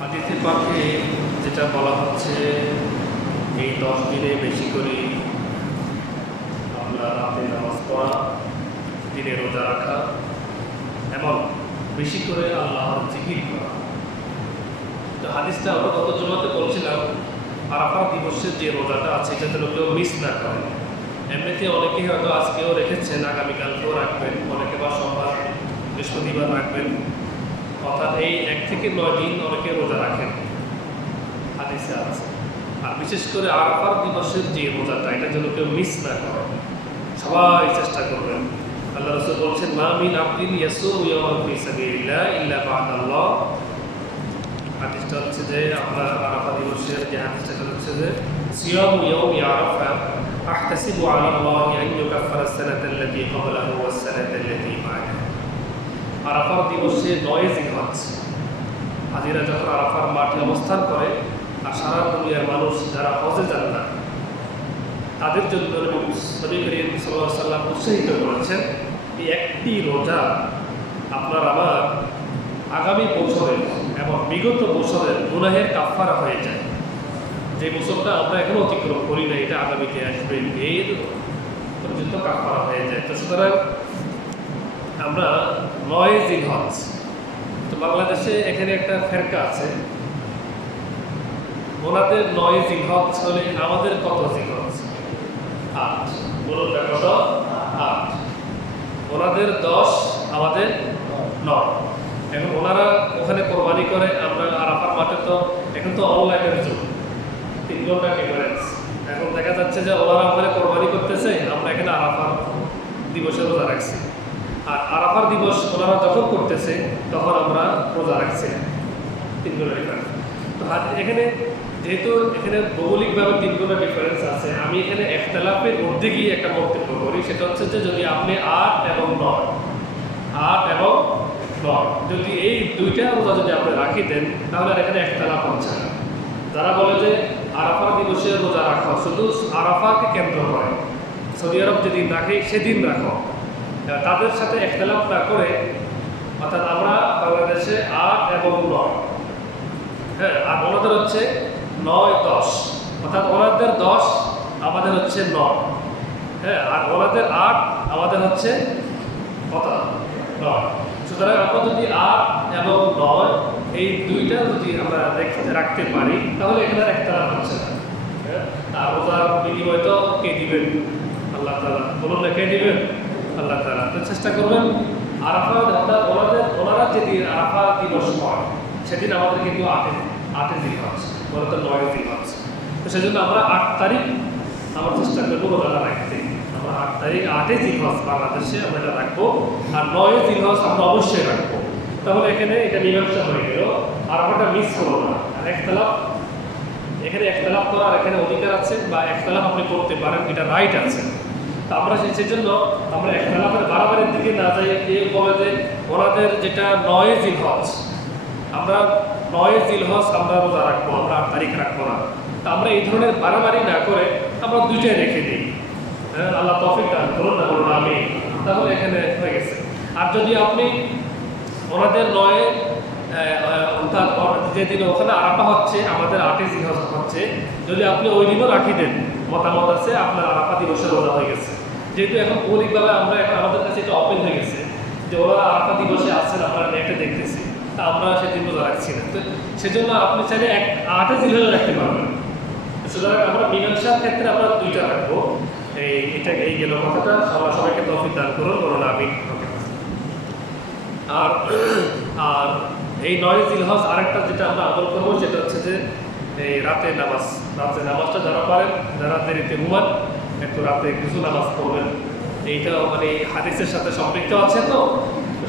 হাদিসে পাকে যেটা বলা হচ্ছে, এই 10 দিনে বেশি করে আমরা রাতে নামাজ পড়া, দিনে রোজা রাখা এবং বেশি করে আল্লাহর জিকির করা। তো হাদিসটা আমরা গত জুমাতে বলছিলাম, আরাফা দিবসের যে রোজাটা আছে এটা যেন কেউ মিস না করে। এমনিতে অনেকেই হয়তো আজকেও রেখেছেন, আগামীকালকেও রাখবেন, অনেকে বা সোমবার বৃহস্পতিবার রাখবেন, অর্থাৎ এই 1 থেকে 9 দিন অনেকে রোজা রাখেন, হাদিসে আছে। আর বিশেষ করে আরাফার দিবসের যে রোজাটা এটা যেন কেউ মিস না করে, সবাই চেষ্টা করবেন। আল্লাহ রাসূল বলছেন, মা মিন আবদিন ইয়াসুমু ইয়াওমান ফি সাবিলিল্লাহ ইল্লা বা'দাল্লাহ। হাদিসটা হচ্ছে যে আপনার আরাফা দিবসের যে হাদিসটা হচ্ছে যে সিয়ামু ইয়াউমি আরাফা আহতাসিবু আলাল্লাহি আন ইউকাফফিরা আস-সানাতা আল্লাতী ক্বাবলাহু ওয়াস-সানাতা আল্লাতী বা'দাহু। আরাফার দিবসে 9 জিলহজ হাজিরা যখন আরাফার মাঠে অবস্থান করে, আর সারা দুনিয়ার মানুষ যারা হজে যান না তাদের জন্য নবী করিম সাল্লাল্লাহু আলাইহি ওয়াসাল্লাম উৎসাহিত করেছেন, এই একটি রোজা আপনার আমার আগামী বছরের এবং বিগত বছরের গুনাহের কাফফারা হয়ে যায়। যে বছরটা আমরা এখনো অতিক্রম করি না, এটা আগামীতে আসবে, এর পর্যন্ত কাফফারা হয়ে যায়। তো সুতরাং আমরা 9 জিলহজ, তো বাংলাদেশে এখানে একটা ফেরকা আছে, ওনাদের 9 জিলহজ হলে আমাদের কত জিলহজ? 8। বলুন না কত? 8। ওনাদের 10, আমাদের 9। এখন ওনারা ওখানে কোরবানি করে, আমরা আরাফার মাঠে তো এখন তো অনলাইনের যুগ, 3 ঘন্টা ডিফারেন্স। এখন দেখা যাচ্ছে যে ওনারা ওখানে কোরবানি করতেছে, আমরা এখানে আরাফার দিবসে রোজা রাখছি। আর আরাফার দিবস ওনারা যখন করতেছে তখন আমরা রোজা রাখছি, 3 ঘন্টা ডিফারেন্স। তো এখানে যেহেতু এখানে ভৌগোলিকভাবে 3 ঘন্টা ডিফারেন্স আছে, আমি এখানে ইখতিলাফের মধ্যে গিয়ে একটা বক্তব্য করি, সেটা হচ্ছে যে যদি আপনি 8 এবং 9 যদি এই দুইটা রোজা যদি আপনি রাখি দেন, তাহলে আর এখানে ইখতিলাফ হচ্ছে না। যারা বলে যে আরাফা দিবসে রোজা রাখো, শুধু আরাফাকে কেন্দ্র করে, সৌদি আরব যেদিন রাখে সেদিন রাখো, তাদের সাথে ইখতিলাফ না করে, অর্থাৎ আমরা বাংলাদেশে 8 এবং 9, হ্যাঁ, আর ওনাদের হচ্ছে 9, 10, অর্থাৎ ওনাদের 10, আমাদের হচ্ছে 9, হ্যাঁ, আর ওনাদের 8, আমাদের হচ্ছে কত? 9। সুতরাং আমরা যদি 8 এবং 9 এই দুইটা যদি আমরা রাখতে পারি, তাহলে এখানে একটা হচ্ছে না। আর রোজার বিনিময় তো কে দিবেন? আল্লাহ তাআলা। বলুন না, কে দিবেন? আল্লাহ তাআলা। তো চেষ্টা করবেন আরাফা, অর্থাৎ ওনারা যেদিন আরাফা দিবস হয় সেদিন আমাদের কিন্তু 8 জিলহজ, ওরা তো 9 জিলহজ। তো সেজন্য আমরা 8 তারিখ আমার চেষ্টা করবো রোজাটা রাখতে। আমরা 8 তারিখ 8 জিলহজ বাংলাদেশে আমরা এটা রাখবো, আর 9 জিলহজ আমরা অবশ্যই রাখবো। তাহলে এখানে এটা মীমাংসা হয়ে গেল, আর আমরা মিস হলো না। আর এখানে ইখতিলাফ করার এখানে অধিকার আছে, বা ইখতিলাফ আপনি করতে পারেন, এটা রাইট আছে। তো আমরা সেজন্য আমরা ইখতিলাফের বাড়াবাড়ির দিকে না যাই। কেউ বলে যে ওনাদের যেটা 9 জিলহজ, আমরা 9 জিলহজ আমরা রোজা রাখবো, আমরা 8 তারিখ রাখবো না। তো আমরা এই ধরনের বাড়াবাড়ি না করে আমরা দুইটাই রেখে দিই। হ্যাঁ, আল্লাহ তৌফিক দান করুন না, বলুন আমিন। তাহলে এখানে হয়ে গেছে। আর যদি আপনি ওনাদের 9, অর্থাৎ যেদিন ওখানে আরাফা হচ্ছে, আমাদের 8 জিলহজ হচ্ছে, যদি আপনি ওই দিনও রাখি দেন, মতামত আছে আপনার আরাফা দিবসে রোজা হয়ে গেছে। যেহেতু এখন মৌলিকভাবে আমরা এখন আমাদের কাছে এটা ওপেন হয়ে গেছে যে ওরা আরাফা দিবসে আসছেন, আমরা নেটে দেখতেছি, তা আমরা সেদিন রোজা রাখছি না। তো সেজন্য আপনি চাইলে 8 জিলহজ রাখতে পারবেন। সুতরাং আমরা মীমাংসার ক্ষেত্রে আমরা দুইটা রাখবো। এই গেল কথাটা। সবাইকে তৌফিক দান করুন, বলুন আমিন। আর এই 9 জিলহজ আরেকটা যেটা আমরা আমল করবো, সেটা হচ্ছে যে এই রাতের নামাজটা যারা পারেন, যারা দেরিতে ঘুমান, একটু রাতে কিছু নামাজ পড়বেন। এইটা মানে হাদিসের সাথে সম্পৃক্ত আছে। তো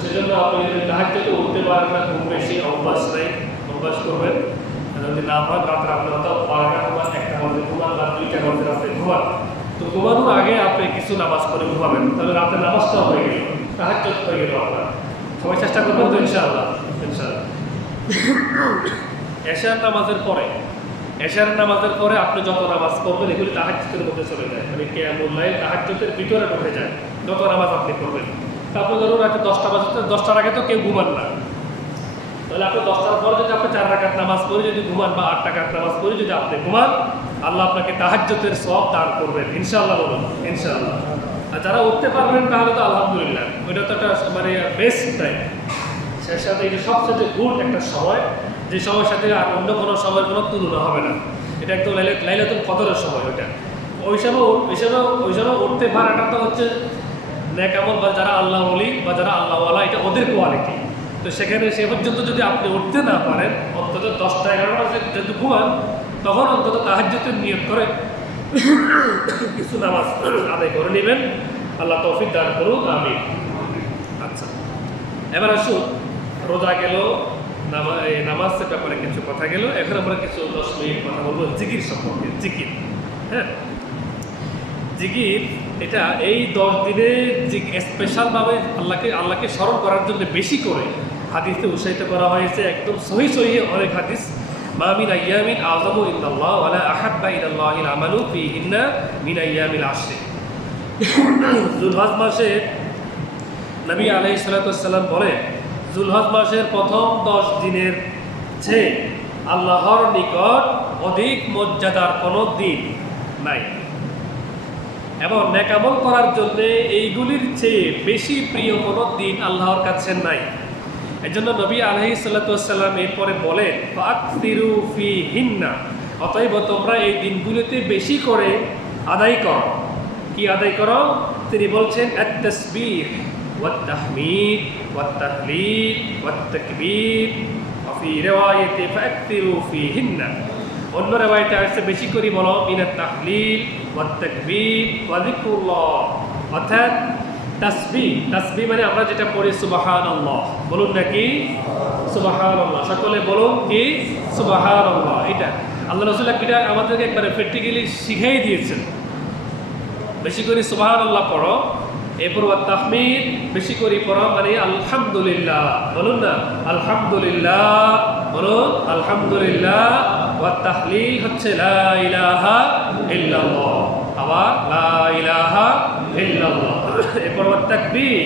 সেজন্য আপনি যদি তাহাজ্জুদে উঠতে পারেন না, খুব বেশি অভ্যাস নেই, অভ্যাস করবেন। যদি না হয় রাত্রে আপনি হয়তো 12টা ঘুমান, 1টা বাজে ঘুমান, বা 2টা বাজে রাতে ঘুমান, তো ঘুমানোর আগে আপনি কিছু নামাজ পড়ে ঘুমাবেন, তাহলে রাতে নামাজটাও হয়ে গেল, তাহাজ্জুদ হয়ে গেল। আপনার সবাই চেষ্টা করবেন তো ইনশাআল্লাহ। এশার নামাজের পরে আপনি যত নামাজ পড়বেন এগুলি তাহাজ্জুদের মধ্যে চলে যায়, মানে কিয়ামুল লাইল, তাহাজ্জুদের ভিতরে ঢুকে যায় যত নামাজ আপনি পড়বেন। তারপর ধরুন রাতে 10টা বাজে, 10টার আগে তো কেউ ঘুমান না, তাহলে আপনি 10টার পর যদি আপনি 4 রাকাত নামাজ নামাজ পড়ে যদি ঘুমান বা 8 রাকাত নামাজ পড়ে যদি আপনি ঘুমান, আল্লাহ আপনাকে তাহাজ্জুদের সওয়াব দান করবেন ইনশাআল্লাহ। বলুন ইনশাআল্লাহ। আর যারা উঠতে পারবেন তাহলে তো আলহামদুলিল্লাহ, ওইটা তো একটা মানে বেস্ট টাইম। সেই সাথে এটা সবচেয়ে গুড একটা সময়, যে সময়ের সাথে আর অন্য কোনো সময়ের কোনো তুলনা হবে না। এটা একদম লাইলাতুল কদরের সময়। ওইটা ওই সময় উঠতে পারাটা তো হচ্ছে নেক আমল, বা যারা আল্লাহ ওলি বা যারা আল্লাহওয়ালা, এটা ওদের কোয়ালিটি। তো সেখানে সে পর্যন্ত যদি আপনি উঠতে না পারেন, অন্তত 10টা-11টা যদি ঘুমান, তখন অন্তত তাহাজ্জুদের নিয়ত করে কিছু নামাজ আদায় করে নেবেন। আল্লাহ তৌফিক দান করুন, আমিন। আচ্ছা, এবার আসুন, রোজা গেল, নামাজের ব্যাপারে কিছু কথা গেল। এখন আমরা কিছু 10 মিনিট কথা বলবো জিকির সম্পর্কে। জিকির, হ্যাঁ, জিকির এটা এই 10 দিনে স্পেশালভাবে আল্লাহকে স্মরণ করার জন্য বেশি করে হাদিসে উৎসাহিত করা হয়েছে। একদম সহি অনেক হাদিস। মা মিন আইয়ামিন আযমু ইনদাল্লাহ ওয়া লা আহাব্বা ইলাল্লাহিল আমালু ফীহিন্না মিন আইয়ামিল আশর। যুলহজ মাসে নবী আলাইহিস সালাতু ওয়াস সালাম বলেন, যুলহজ মাসের প্রথম 10 দিনের চেয়ে আল্লাহর নিকট অধিক মর্যাদার কোনো দিন নাই, এবং নেক আমল করার জন্য এইগুলির চেয়ে বেশি প্রিয় কোনো দিন আল্লাহর কাছে নাই। এজন্য নবী আলাইহিস সাল্লাতু ওয়াস সালাম এরপরে বলেন, ফাকসিরু ফীহিন্না, অতএব তোমরা এই দিনগুলিতে বেশি করে আদায় করো। কি আদায় করো? তিনি বলছেন, আত-তাসবিহ ওয়াত তাহমিদ ওয়াত তাহলিল ওয়াত তাকবীর ওয়া ফি রিওয়ায়াতি ফাকসিরু ফীহিন্না। অন্য রিওয়ায়াতে আছে বেশি করে বলো মিনাত তাহলিল ওয়াত তাকবীর ওয়া যিকরুল্লাহ। অর্থাৎ তাসবিহ মানে আমরা যেটা পড়ি সুবহানাল্লাহ, বলুন নাকি সুবহানাল্লাহ, সকলে বলুন কি সুবহানাল্লাহ। এটা আল্লাহ রাসূল এটা আমাদেরকে একবারে প্র্যাকটিক্যালি শিখিয়ে দিয়েছেন। বেশি করে সুবহানাল্লাহ পড়ো, এরপর ওয়াত তাহমিদ বেশি করে পড়ো, মানে আলহামদুলিল্লাহ, বলুন না আলহামদুলিল্লাহ, বলুন আলহামদুলিল্লাহ। ওয়াত তাহলিল হচ্ছে লা ইলাহা ইল্লাল্লাহ, আবার লা ইলাহা ইল্লাল্লাহ। এরপর ওয়াত তাকবীর,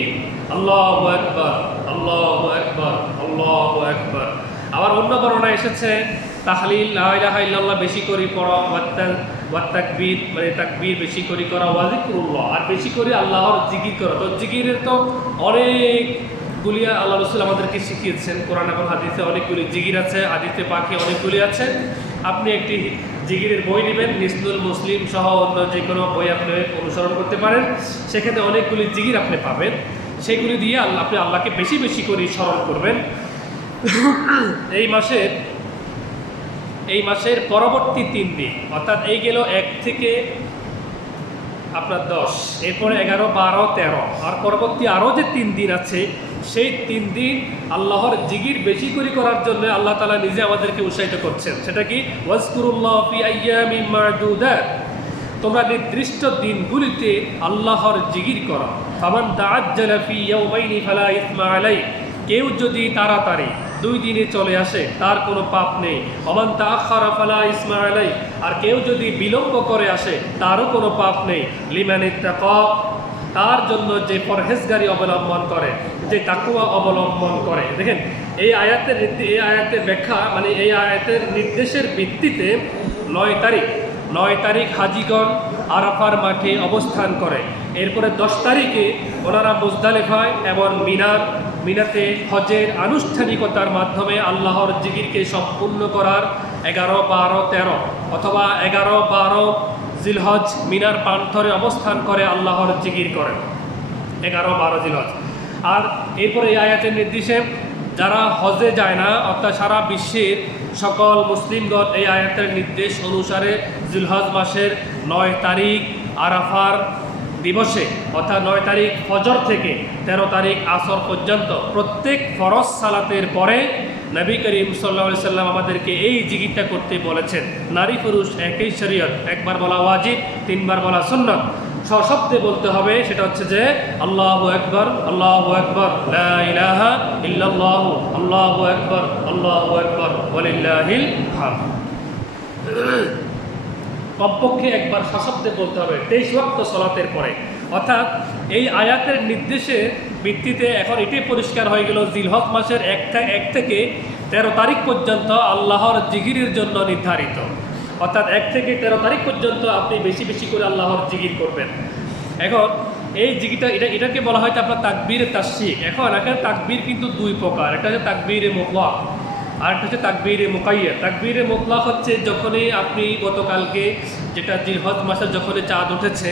আল্লাহু আকবার আল্লাহু আকবার আল্লাহু আকবার। আবার অন্য বর্ণনায় এসেছে তাহলিল লা ইলাহা ইল্লাল্লাহ বেশি করে পড়ো, ওয়াত তাকবীর মানে তাকবীর বেশি করে করা, ওয়া যিকরুল্লাহ আর বেশি করে আল্লাহর জিকির করা। তো জিকিরের তো অনেকগুলি আল্লাহ রাসূল আমাদেরকে শিখিয়েছেন। কোরআন এবং হাদিসে অনেকগুলি জিকির আছে, হাদিসে পাকে অনেকগুলি আছে। আপনি একটি জিকিরের বই নেবেন, হিসনুল মুসলিম সহ অন্য যে কোনো বই আপনি অনুসরণ করতে পারেন। সেখানে অনেকগুলি জিকির আপনি পাবেন, সেগুলি দিয়ে আপনি আল্লাহকে বেশি বেশি করে স্মরণ করবেন। এই মাসের পরবর্তী 3 দিন, অর্থাৎ এই গেল 1 থেকে আপনার 10, এরপরে 11, 12, 13, আর পরবর্তী আরও যে 3 দিন আছে, সেই 3 দিন আল্লাহর জিকির বেশি করে করার জন্য আল্লাহ তাআলা নিজে আমাদেরকে উৎসাহিত করছেন। সেটা কি? ওয়াজকুরুল্লাহ ফি আইয়ামিন মা'দুদাত, তোমরা নির্দিষ্ট দিনগুলিতে আল্লাহর জিকির করো। ফামান তাআজ্জালা ফি ইয়াওমাইনি ফালা ইসমা আলাইহি, কেউ যদি তাড়াতাড়ি 2 দিনে চলে আসে তার কোনো পাপ নেই। ওমান তাআখারা ফালা ইসমা আলাইহি, আর কেউ যদি বিলম্ব করে আসে তারও কোনো পাপ নেই। লিমান ইত্তাকা, তার জন্য যে পরহেজগারি অবলম্বন করে, যে তাকওয়া অবলম্বন করে। দেখেন এই আয়াতের ব্যাখ্যা, মানে এই আয়াতের নির্দেশের ভিত্তিতে 9 তারিখ হাজিগণ আরাফার মাঠে অবস্থান করে। এরপরে 10 তারিখে ওনারা মুজদালিফায় এবং মিনাতে হজের আনুষ্ঠানিকতার মাধ্যমে আল্লাহর জিকিরকে সম্পূর্ণ করার 11, 12, 13 অথবা 11, 12 জিলহজ মিনার প্রান্তরে অবস্থান করে আল্লাহর জিকির করেন 11, 12 জিলহজ। আর এরপরে এই আয়াতের নির্দেশে যারা হজে যায় না, অর্থাৎ সারা বিশ্বের সকল মুসলিমগণ এই আয়াতের নির্দেশ অনুসারে জিলহজ মাসের 9 তারিখ আরাফার দিবসে, অর্থাৎ 9 তারিখ ফজর থেকে 13 তারিখ আসর পর্যন্ত প্রত্যেক ফরজ সালাতের পরে নবী করিম সাল্লাল্লাহু আলাইহি সাল্লাম আমাদেরকে এই জিকিরটা করতে বলেছেন। নারী পুরুষ একই শরীয়ত, একবার বলা ওয়াজিব, 3 বার বলা সুন্নাত। সশব্দে বলতে হবে, সেটা হচ্ছে যে আল্লাহু আকবার আল্লাহু আকবার লা ইলাহা ইল্লাল্লাহু আল্লাহু আকবার ওয়ালিল্লাহিল হামদ। কমপক্ষে একবার সশব্দে বলতে হবে 23 ওয়াক্ত সালাতের পরে। অর্থাৎ এই আয়াতের নির্দেশের ভিত্তিতে এখন এটাই পরিষ্কার হয়ে গেল, জিলহজ মাসের 1 থেকে 13 তারিখ পর্যন্ত আল্লাহর জিকিরের জন্য নির্ধারিত। অর্থাৎ 1 থেকে 13 তারিখ পর্যন্ত আপনি বেশি বেশি করে আল্লাহর জিকির করবেন। এখন এই জিকিরটা এটাকে বলা হয় আপনার তাকবীরে তাশরিক। এখানে তাকবীর কিন্তু 2 প্রকার, একটা হচ্ছে তাকবীরে মুতলাক আর একটা হচ্ছে তাকবীরে মুকাইয়াদ। তাকবীরে মুতলাক হচ্ছে যখনই আপনি গতকালকে যেটা জিলহজ মাসের যখনই চাঁদ উঠেছে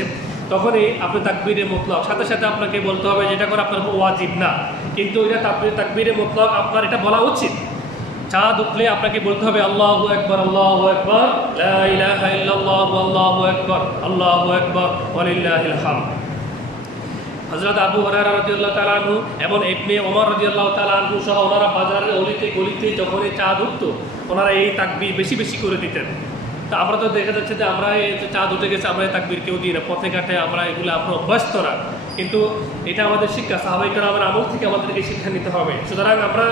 তখনই আপনি তাকবীরে মুতলাক, সাথে সাথে আপনাকে বলতে হবে যেটা করে আপনার ওয়াজিব না, কিন্তু এটা তাকবীরে মুতলাক আপনার এটা বলা উচিত। চাঁদ উঠলে আপনাকে বলতে হবে আল্লাহু আকবার, আল্লাহু আকবার, লা ইলাহা ইল্লাল্লাহ, আল্লাহু আকবার, আল্লাহু আকবার, ওয়ালিল্লাহিল হামদ। হযরত আবু হুরায়রা রাদিয়াল্লাহু তাআলা আনহু এবং ইবনে ওমর রাদিয়াল্লাহু তাআলা আনহু সহ ওনারা বাজারের অলিতে গলিতে যখনই চাঁদ উঠতো ওনারা এই তাকবীর বেশি বেশি করে দিতেন। তা আমরা তো দেখা যাচ্ছে যে আমরা এই চাঁদ উঠে গেছে আমরা এই তাকবীর কেউ দিই না, পথে ঘাটে আমরা এগুলো আমরা অভ্যস্ত না, কিন্তু এটা আমাদের শিক্ষা, সাহাবায়ে কেরামের আমল থেকে আমাদেরকে শিক্ষা নিতে হবে। সুতরাং আমরা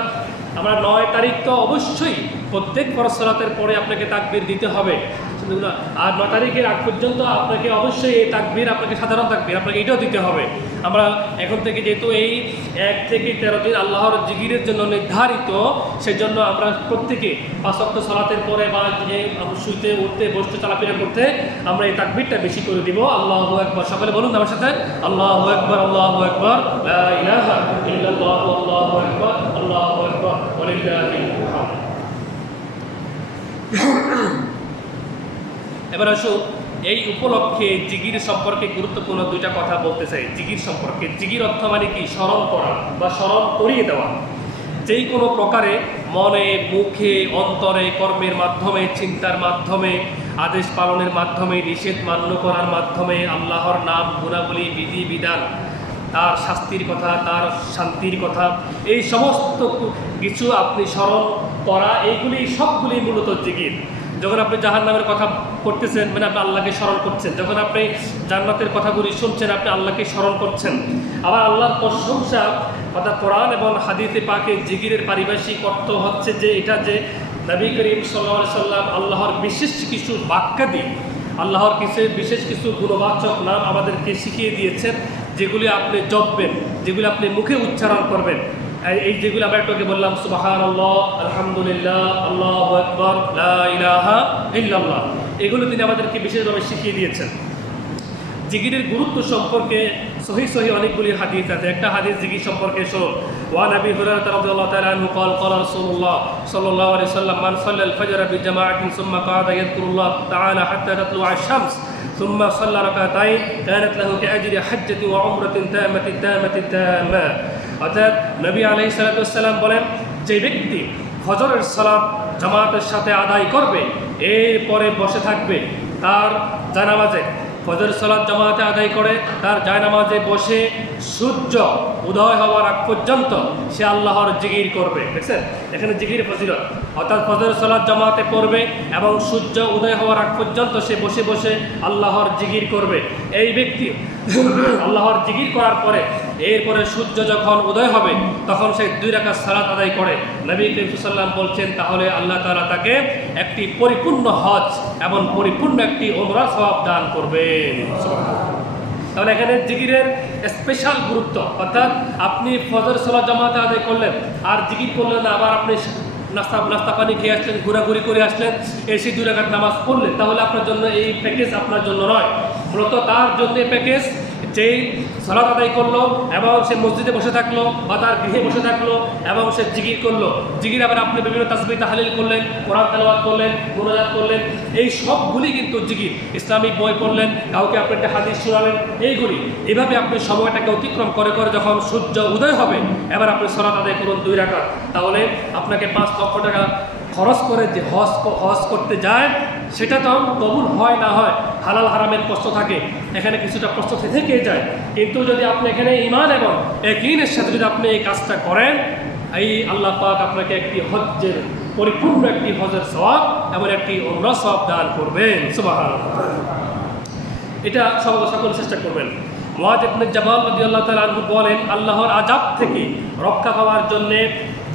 9 তারিখ তো অবশ্যই প্রত্যেক ফরজ সালাতের পরে আপনাকে তাকবীর দিতে হবে, আর 9 তারিখের আগ পর্যন্ত আপনাকে অবশ্যই এই তাকবীর, আপনাকে সাধারণ তাকবীর আপনাকে এটাও দিতে হবে। আমরা এখন থেকে যেহেতু এই 1 থেকে 13 দিন আল্লাহর জিকিরের জন্য নির্ধারিত, সেজন্য আমরা প্রত্যেকে 5 ওয়াক্ত সালাতের পরে বা যে শুইতে উঠতে বসতে চলাফেরা করতে আমরা এই তাকবীরটা বেশি করে দিব। আল্লাহু আকবার, সকলে বলুন আমার সাথে, আল্লাহু আকবার, আল্লাহু আকবার, লা ইলাহা ইল্লাল্লাহ, আল্লাহু আকবার, আল্লাহু আকবার, ওয়ালিল্লাহিল হামদ। এবার আসুন এই উপলক্ষে জিকির সম্পর্কে গুরুত্বপূর্ণ 2টা কথা বলতে চাই। জিকির সম্পর্কে, জিকির অর্থ মানে কি? স্মরণ করা বা স্মরণ করিয়ে দেওয়া। যেই কোনো প্রকারে মনে, মুখে, অন্তরে, কর্মের মাধ্যমে, চিন্তার মাধ্যমে, আদেশ পালনের মাধ্যমে, নিষেধ মান্য করার মাধ্যমে আল্লাহর নাম, গুণাবলী, বিধি বিধান, তার শাস্তির কথা, তার শান্তির কথা, এই সমস্ত কিছু আপনি স্মরণ করা, এইগুলি সবগুলি মূলত জিকির। যখন আপনি জাহান্নামের কথা করতেছেন মানে আপনি আল্লাহকে স্মরণ করছেন, যখন আপনি জান্নাতের কথাগুলি শুনছেন আপনি আল্লাহকে স্মরণ করছেন। আবার আল্লাহর প্রশংসা অর্থাৎ কোরআন এবং হাদিসে পাকে জিকিরের পারিভাষিক অর্থ হচ্ছে যে এটা যে নবী করিম সাল্লাল্লাহু আলাইহি সাল্লাম আল্লাহর বিশেষ কিছু বাক্যাদি, আল্লাহর বিশেষ কিছু গুণবাচক নাম আমাদেরকে শিখিয়ে দিয়েছেন, যেগুলি আপনি জপবেন, যেগুলি আপনি মুখে উচ্চারণ করবেন। এই যেগুলো আমরা একটু বললাম, সুবহানাল্লাহ, আলহামদুলিল্লাহ, আল্লাহু আকবার, লা ইলাহা ইল্লাল্লাহ, এগুলো তিনি আমাদেরকে বিশেষভাবে শিখিয়ে দিয়েছেন। জিকিরের গুরুত্ব সম্পর্কে সহি অনেকগুলি হাদিস আছে। একটা হাদিস জিকির সম্পর্কে শুনুন। ওয়া নবী হুরায়রা রাদিয়াল্লাহু তাআলা আনহু قال قال رسول الله صلى الله عليه وسلم من صلى الفجر بجماعة ثم قعد يذكر الله تعالى حتى تطلع الشمس ثم صلى ركعتين كانت له كأجر حجة وعمرة تامة। অর্থাৎ নবী আলাইহিস সালাতু ওয়াস সালাম বলেন, যে ব্যক্তি ফজরের সালাত জামাতের সাথে আদায় করবে, এরপরে বসে থাকবে তার জানামাজে, ফজর সালাত জামাতে আদায় করে তার জায়নামাজে বসে সূর্য উদয় হওয়ার আগ পর্যন্ত সে আল্লাহর জিকির করবে। দেখছেন এখানে জিকির ফজিলত, অর্থাৎ ফজর সালাত জামাতে পড়বে এবং সূর্য উদয় হওয়ার আগ পর্যন্ত সে বসে বসে আল্লাহর জিকির করবে। এই ব্যক্তি আল্লাহর জিকির করার পরে এরপরে সূর্য যখন উদয় হবে তখন সে 2 রাকাত সালাত আদায় করে, নবী করিম সাল্লাল্লাহু আলাইহি ওয়াসাল্লাম বলছেন তাহলে আল্লাহ তাআলা তাকে একটি পরিপূর্ণ হজ এবং পরিপূর্ণ একটি উমরা সওয়াব দান করবেন। তাহলে এখানে জিকিরের স্পেশাল গুরুত্ব, অর্থাৎ আপনি ফজর সালাত জামাতে আদায় করলেন আর জিকির করলেন, আবার আপনি নাস্তা পানি খেয়ে আসলেন, ঘোরাঘুরি করে আসলেন, এসে 2 রাকাত নামাজ পড়লেন, তাহলে আপনার জন্য এই প্যাকেজ আপনার জন্য নয়। মূলত তার জন্য প্যাকেজ যেই সালাত আদায় করলো এবং সে মসজিদে বসে থাকলো বা তার গৃহে বসে থাকলো এবং সে জিকির করলো, জিকির আবার আপনি বিভিন্ন তাসবিহ তাহলিল করলেন, কোরআন তেলাওয়াত করলেন, মুনাজাত করলেন, এই সবগুলি কিন্তু জিকির। ইসলামিক বই পড়লেন, কাউকে আপনি একটা হাদিস শোনালেন, এইগুলি এভাবে আপনি সময়টাকে অতিক্রম করে করে যখন সূর্য উদয় হবে এবার আপনি সালাত আদায় করুন 2 রাকাত, তাহলে আপনাকে 5 লক্ষ টাকা খরচ করে যে হজ করতে যায় সেটা তো কবুল হয় না হয়, হালাল হারামের প্রশ্ন থাকে, এখানে কিছুটা প্রশ্ন থেকে যায়। কিন্তু যদি আপনি এখানে ঈমান এবং ইয়াকিনের সাথে যদি আপনি এই কাজটা করেন, এই আল্লাহ পাক আপনাকে একটি হজ্জের পরিপূর্ণ একটি হজের সওয়াব এবং একটি উমরা সওয়াব দান করবেন। সুবহানাল্লাহ, এটা সকল চেষ্টা করবেন। মুআয ইবনে জাবাল রাদিয়াল্লাহু তাআলা আনহু বলেন, আল্লাহর আযাব থেকে রক্ষা পাওয়ার জন্য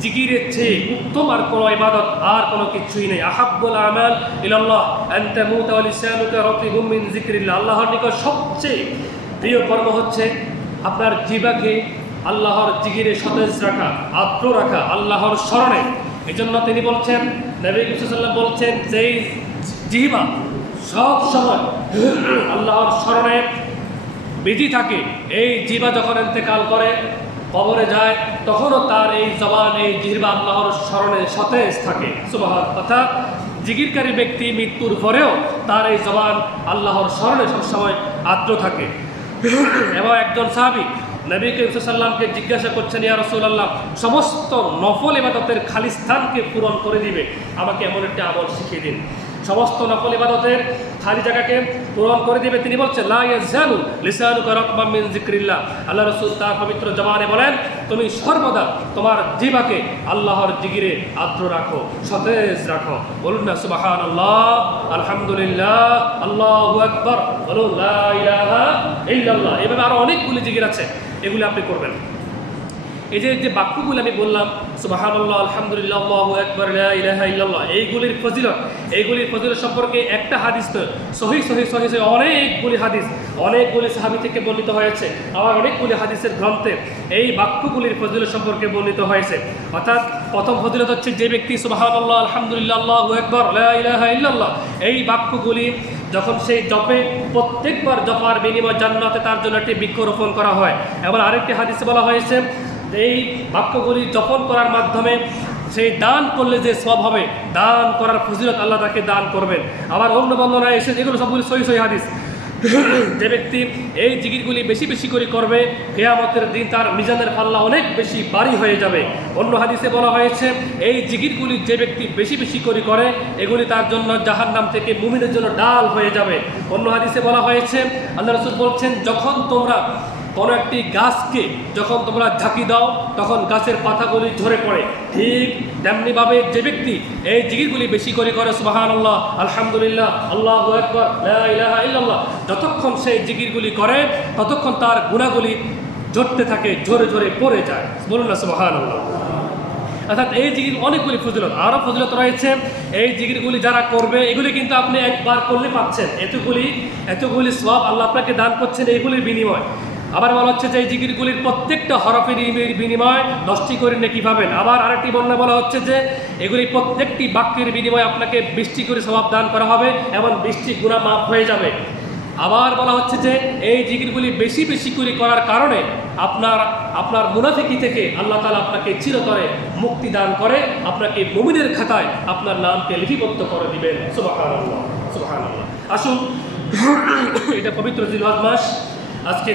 জিকিরের চেয়ে উত্তম আর কোনো ইবাদত আর কোনো কিছুই নেই। আহাব্বুল আমাল ইলাল্লাহ আন তামুতা ওয়া লিসানুকা রাতিবুম মিন যিকরিল্লাহ, আল্লাহর নিকট সবচেয়ে প্রিয় কর্ম হচ্ছে আপনার জিহ্বাকে আল্লাহর জিকিরে সতেজ রাখা, আর্দ্র রাখা, আল্লাহর স্মরণে এই জন্য তিনি বলছেন, নবী সাল্লাল্লাহু বলছেন, যেই জিহ্বা সব সময় আল্লাহর স্মরণে বিধি থাকে, এই জিহ্বা যখন ইন্তেকাল করে, কবরে যায়, তখনও তার এই জবান, এই জিহ্বা আল্লাহর স্মরণে সতেজ থাকে। সুবহান। অর্থাৎ জিকিরকারী ব্যক্তি মৃত্যুর পরেও তার এই জবান আল্লাহর স্মরণে সবসময় আর্দ্র থাকে। এবং একজন সাহাবী নবী করিম সাল্লাল্লাহু আলাইহি ওয়াসাল্লামকে জিজ্ঞাসা করছেন, ইয়া রাসূলুল্লাহ, সমস্ত নফল ইবাদতের খালি স্থানকে পূরণ করে দিবে, আমাকে এমন একটা আমল শিখিয়ে দিন। সমস্ত নফল ইবাদতের খালি জায়গাকে পূরণ করে দিবে। তিনি বলছেন, লা ইয়াজালু লিসানুকা রাতবাম মিন যিকরিল্লাহ। আল্লাহ রাসূল তার পবিত্র জবানে বলেন, তুমি সর্বদা তোমার জিহ্বাকে আল্লাহর জিকিরে আর্দ্র রাখো, সতেজ রাখো। বলুন না সুবহানাল্লাহ, আলহামদুলিল্লাহ, আল্লাহু আকবার, বলুন লা ইলাহা ইল্লাল্লাহ। এভাবে আরো অনেকগুলি জিকির আছে, এগুলি আপনি করবেন। এই যে বাক্যগুলো আমি বললাম, সুবহানাল্লাহ, আলহামদুলিল্লাহ, আল্লাহু আকবার, লা ইলাহা ইল্লাল্লাহ, এইগুলির ফজিলত সম্পর্কে একটা হাদিস নয়, সহিহ অনেকগুলি হাদিস, অনেকগুলি সাহাবী থেকে বর্ণিত হয়েছে। আবার অনেকগুলি হাদিসের গ্রন্থে এই বাক্যগুলির ফজিলত সম্পর্কে বর্ণিত হয়েছে। অর্থাৎ প্রথম ফজিলত হচ্ছে, যে ব্যক্তি সুবহানাল্লাহ, আলহামদুলিল্লাহ, আল্লাহু আকবার, লা ইলাহা ইল্লাল্লাহ এই বাক্যগুলি যখন সেই জপে, প্রত্যেকবার জপার বিনিময় জান্নাতে তার জন্য একটি বৃক্ষরোপণ করা হয়। এবং আরেকটি হাদিসে বলা হয়েছে, এই বাক্যগুলি জপন করার মাধ্যমে সেই দান করলে যে সওয়াব হবে, দান করার ফজিলত আল্লাহ তাকে দান করবেন। আবার অন্য বর্ণনায় এসে, এগুলো সবগুলি সহিহ হাদিস, যে ব্যক্তি এই জিকিরগুলি বেশি বেশি করে করবে, কিয়ামতের দিন তার মিজানের পাল্লা অনেক বেশি ভারী হয়ে যাবে। অন্য হাদিসে বলা হয়েছে, এই জিকিরগুলি যে ব্যক্তি বেশি বেশি করে এগুলি তার জন্য জাহান্নাম থেকে মুমিনের জন্য ডাল হয়ে যাবে। অন্য হাদিসে বলা হয়েছে, আল্লাহ রাসূল বলছেন, যখন তোমরা কোনো একটি গাছকে যখন তোমরা ঝাঁকি দাও, তখন গাছের পাতাগুলি ঝরে পড়ে, ঠিক তেমনিভাবে যে ব্যক্তি এই জিকিরগুলি বেশি করে সুবহানাল্লাহ, আলহামদুলিল্লাহ, আল্লাহু আকবার, লা ইলাহা ইল্লাল্লাহ, যতক্ষণ সেই জিকিরগুলি করে ততক্ষণ তার গুনাহগুলি ঝরতে থাকে, ঝরে ঝরে পড়ে যায়। বলুন না সুবহানাল্লাহ। অর্থাৎ এই জিকির অনেকগুলি ফজিলত, আরও ফজিলত রয়েছে। এই জিকিরগুলি যারা করবে, এগুলি কিন্তু আপনি একবার করলে পাচ্ছেন এতগুলি সওয়াব আল্লাহ আপনাকে দান করছেন এইগুলির বিনিময়। আবার বলা হচ্ছে যে এই জিকিরগুলির প্রত্যেকটা হরফের বিনিময় 10টি করে নেকি পাবেন। আবার আরেকটি বর্ণনা বলা হচ্ছে যে এগুলি প্রত্যেকটি বাক্যের বিনিময়ে আপনাকে 20টি করে সওয়াব দান করা হবে এবং 20টি গুনাহ মাফ হয়ে যাবে। আবার বলা হচ্ছে যে এই জিকিরগুলি বেশি বেশি করে করার কারণে আপনার মুনাফিকি থেকে আল্লাহ তাআলা আপনাকে চিরতরে মুক্তি দান করে, আপনাকে মুমিনের খাতায় আপনার নামকে লিপিবদ্ধ করে দিবেন। সুবহানাল্লাহ, সুবহানাল্লাহ। আসুন, এটা পবিত্র জিলহজ মাস, আজকে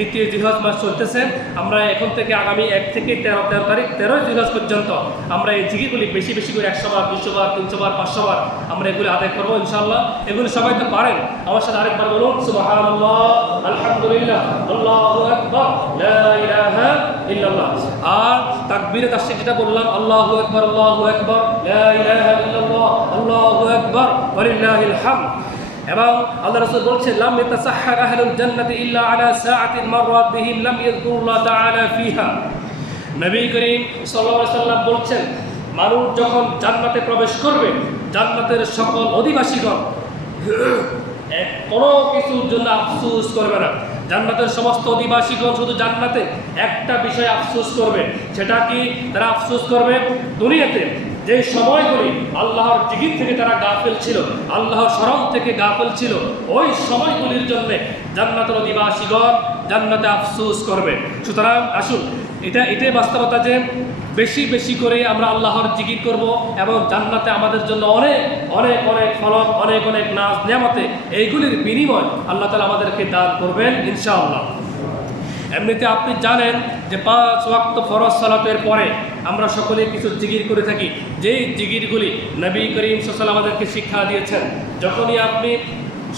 দ্বিতীয় জিলহজ মাস চলতেছে। আমরা এখন থেকে আগামী 1 থেকে 13 তারিখ 13 জিলহজ পর্যন্ত আমরা এই জিকিরগুলি বেশি বেশি করে 100 বার, 200 বার, 300 বার, 500 বার আমরা এগুলি আদায় করবো ইনশাআল্লাহ। এগুলি সবাই তো পারেন, আমার সাথে আরেকবার বলুন, সুবহানাল্লাহ, আলহামদুলিল্লাহ, আল্লাহু আকবার, লা ইলাহা ইল্লাল্লাহ। আর তাকবীরে তাশরিক যেটা বললাম, আল্লাহু আকবার, আল্লাহু আকবার, লা ইলাহা ইল্লাল্লাহ, আল্লাহু আকবার, ওয়া লিল্লাহিল হামদ। এবং আল্লাহ রাসূল বলছেন, লাম ইয়াতাসাহহার আহলুল জান্নাতি ইল্লা আলা সাআতিন মাররাত বিহিম লাম ইয়াযকুরুল্লাহ তাআলা ফিহা। নবী করিম সাল্লাল্লাহু আলাইহি ওয়াসাল্লাম বলছেন, মানুষ যখন জান্নাতে প্রবেশ করবে, জান্নাতের সকল অধিবাসীগণ কোনো কিছুর জন্য আফসোস করবে না। জান্নাতের সমস্ত অধিবাসীগণ শুধু জান্নাতে একটা বিষয়ে আফসোস করবে। সেটা কি? তারা আফসোস করবে দুনিয়াতে যে সময়গুলি আল্লাহর জিকির থেকে তারা গাফিল ছিল, আল্লাহর স্মরণ থেকে গাফিল ছিল, ওই সময়গুলির জন্য জান্নাতের অধিবাসীগণ জান্নাতে আফসোস করবে। সুতরাং আসুন, এটাই বাস্তবতা যে বেশি বেশি করে আমরা আল্লাহর জিকির করব এবং জান্নাতে আমাদের জন্য অনেক অনেক অনেক ফলন, অনেক অনেক নাজ নিয়ামতে এইগুলির বিনিময় আল্লাহ তাআলা আমাদেরকে দান করবেন ইনশাআল্লাহ। এমনিতে আপনি জানেন যে 5 ওয়াক্ত ফরজ সালাতের পরে আমরা সকলে কিছু জিকির করে থাকি, যেই জিকিরগুলি নবী করিম সাল্লাল্লাহু আলাইহি ওয়াসাল্লাম আমাদেরকে শিক্ষা দিয়েছেন। যখনই আপনি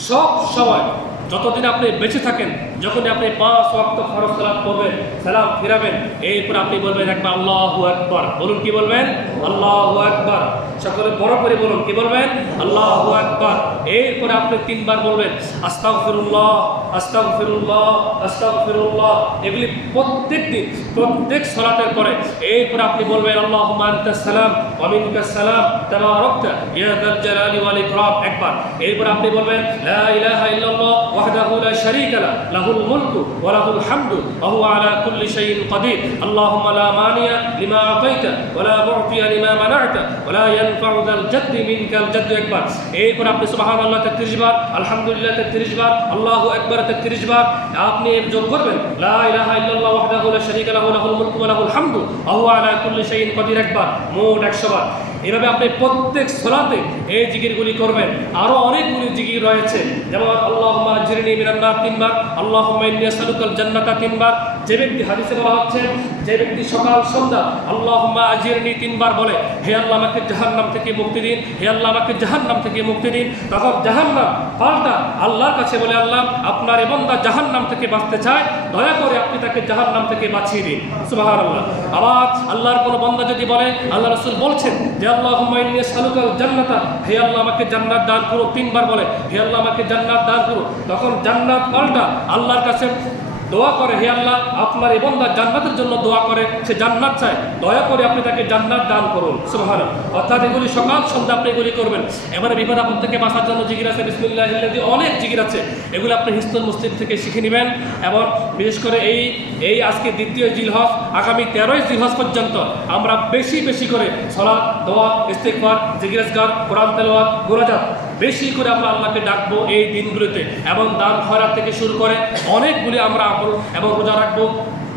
সব সময়, যতদিন আপনি বেঁচে থাকেন, যখনই আপনি 5 ওয়াক্ত ফরজ সালাত পড়বেন, সালাম ফিরাবেন, এরপর আপনি বলবেন একবার আল্লাহু আকবার। বলুন, কি বলবেন? আল্লাহু আকবার। সকলে বড় করে বলুন, কি বলবেন? আল্লাহু আকবার। এরপরে আপনি 3 বার বলবেন আস্তাগফিরুল্লাহ, আস্তাগফিরুল্লাহ, আস্তাগফিরুল্লাহ। এগুলি প্রত্যেক দিন, প্রত্যেক সালাতের পরে। এরপর আপনি বলবেন আল্লাহুম্মা আনতাস সালাম ওয়া মিনকাস সালাম তাবারাকতা ইয়া যাল জালালি ওয়াল ইকরাম। একবার এরপর আপনি বলবেন লা ইলাহা ইল্লাল্লাহ ওয়াহদাহু লা শারীকা লাহু লাহুল মুলকু ওয়া লাহুল হামদু ওয়া হুয়া আলা কুল্লি শাইইন কাদির আল্লাহুম্মা লা মানিয়া লিমা আতাইতা ওয়া লা মু'তিয়া লিমা মানা'তা ওয়া লা ইয়ানফা'ু যাল জাদ্দি মিনকাল জাদ্দু। একবার এরপর আপনি সুবহানাল্লাহ 33 বার, আলহামদুলিল্লাহ 33 বার, আল্লাহু আকবার 33 বার আপনি যোগ করবেন লা ইলাহা ইল্লাল্লাহ ওয়াহদাহু লা শারীকা লাহু লাহুল মুলকু ওয়া লাহুল হামদু ওয়া হুয়া আলা কুল্লি শাইইন কাদির। একবার মোট 100 বার। এভাবে আপনি প্রত্যেক সালাতে এই জিকিরগুলি করবেন। আরো অনেকগুলি জিকির রয়েছে, যেমন আল্লাহুম্মা আজরিনি মিনান নার 3 বার, আল্লাহুম্মা ইন্নী আসআলুকাল জান্নাতা 3 বার। যে ব্যক্তি, হাদিসে বলা হচ্ছে, যে ব্যক্তি সকাল সন্ধ্যা আল্লাহুম্মা আজরিনি 3 বার বলে, হে আল্লাহ আমাকে জাহান্নাম থেকে মুক্তি দিন, হে আল্লাহ আমাকে জাহান্নাম থেকে মুক্তি দিন, তখন জাহান্নাম পাল্টা আল্লাহর কাছে বলে, আল্লাহ আপনার এই বান্দা জাহান্নাম থেকে বাঁচতে চায়, দয়া করে আপনি তাকে জাহান্নাম থেকে বাঁচিয়ে দিন। সুবহানাল্লাহ। আবার আল্লাহর কোন বান্দা যদি বলে, আল্লাহ রাসূল বলছেন যে আল্লাহুম্মা ইন্নী আসআলুকাল জান্নাতা, হে আল্লাহ আমাকে জান্নাত দান করো 3 বার বলে, হে আল্লাহ আমাকে জান্নাত দান করো, তখন জান্নাত পাল্টা আল্লাহর কাছে দোয়া করে, হে আল্লাহ আপনার এই বান্দা জান্নাতের জন্য দোয়া করে, সে জান্নাত চায়, দয়া করে আপনি তাকে জান্নাত দান করুন। সুবহানাল্লাহ। অর্থাৎ এগুলি সকাল সন্ধ্যা আপনি এগুলি করবেন। এবারে বিপদ আপদ থেকে বাঁচার জন্য জিকির আছে, বিসমিল্লাহিল্লাযী, অনেক জিকির আছে, এগুলো আপনি হিজতুল মুসলিম থেকে শিখে নেবেন। এবং বিশেষ করে এই আজকে 2য় জিলহজ, আগামী 13ই জিলহজ পর্যন্ত আমরা বেশি বেশি করে সালাত, দোয়া, ইস্তিগফার, জিকির আজকার, কোরআন তেলাওয়াত, মুনাজাত বেশি করে আমরা আল্লাহকে ডাকবো এই দিনগুলোতে। এবং দান খয়রাত থেকে শুরু করে অনেকগুলি আমরা আমল এবং রোজা রাখবো,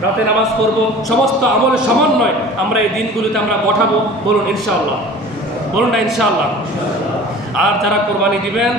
রাতে নামাজ পড়বো, সমস্ত আমলের সমন্বয় আমরা এই দিনগুলোতে আমরা পাঠাবো। বলুন ইনশাআল্লাহ, বলুন না ইনশাআল্লাহ। আর যারা কোরবানি দিবেন